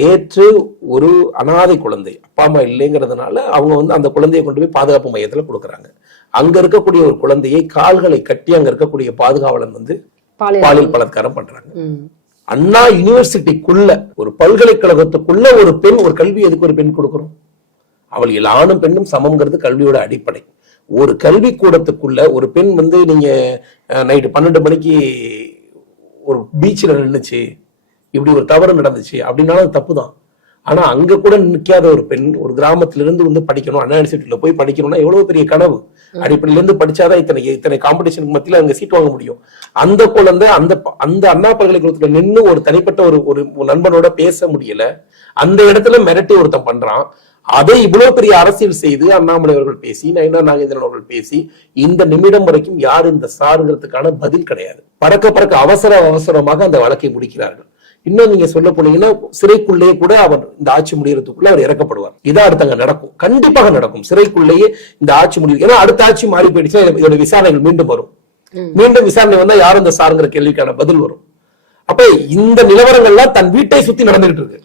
நேற்று ஒரு அனாதை குழந்தை, அப்பா அம்மா இல்லைங்கிறதுனால அவங்க வந்து அந்த குழந்தையை கொண்டு போய் பாதுகாப்பு மையத்துல கொடுக்குறாங்க. அங்க இருக்கக்கூடிய ஒரு குழந்தையை கால்களை கட்டி அங்க இருக்கக்கூடிய பாதுகாவலன் வந்து பாலியல் பலாத்காரம் பண்றாங்க. அண்ணா யூனிவர்சிட்டிக்குள்ள, ஒரு பல்கலைக்கழகத்துக்குள்ள ஒரு பெண், ஒரு கல்வி எதுக்கு ஒரு பெண் கொடுக்கிறோம்? அவள் ஆணும் பெண்ணும் சமம்ங்கிறது கல்வியோட அடிப்படை. ஒரு கல்வி கூடத்துக்குள்ள ஒரு பெண் வந்து நீங்க நைட்டு 12 மணிக்கு ஒரு பீச்சில் நின்றுச்சு, இப்படி ஒரு தவறு நடந்துச்சு அப்படின்னாலும் தப்பு தான். ஆனா அங்க கூட நிக்காத ஒரு பெண் ஒரு கிராமத்துல இருந்து வந்து படிக்கணும், அண்ணா யூனிவர்சிட்டியில போய் படிக்கணும்னா எவ்வளவு பெரிய கனவு. அடிப்படையில இருந்து படிச்சாதான் இத்தனை காம்படிஷனுக்கு மத்தியில அங்க சீட் வாங்க முடியும். அந்த குழந்தை அந்த அண்ணா பல்கலைக்கழகத்துல நின்று ஒரு தனிப்பட்ட ஒரு நண்பனோட பேச முடியல, அந்த இடத்துல மிரட்டி ஒருத்தன் பண்றான். அதை இவ்வளவு பெரிய அரசியல் செய்து அண்ணாமலை அவர்கள் பேசி, நயினா நாகேந்திரன் அவர்கள் பேசி, இந்த நிமிடம் வரைக்கும் யார் இந்த சாருங்கிறதுக்கான பதில் கிடையாது. பறக்க அவசரமாக அந்த வழக்கை முடிக்கிறார்கள். இன்னும் நீங்க சொல்ல போனீங்கன்னா சிறைக்குள்ளேயே கூட அவர் இந்த ஆட்சி முடியறதுக்குள்ள அவர் இறக்கப்படுவார். இதான் அடுத்தங்க நடக்கும், கண்டிப்பாக நடக்கும். சிறைக்குள்ளேயே இந்த ஆட்சி முடிவு, ஏன்னா அடுத்த ஆட்சி மாறி போயிடுச்சுன்னா இதோட விசாரணைகள் மீண்டும் வரும். மீண்டும் விசாரணை வந்தா யாரும் இந்த சாருங்கிற கேள்விக்கான பதில் வரும். அப்ப இந்த நிலவரங்கள்லாம் தன் வீட்டை சுத்தி நடந்துகிட்டு இருக்கு.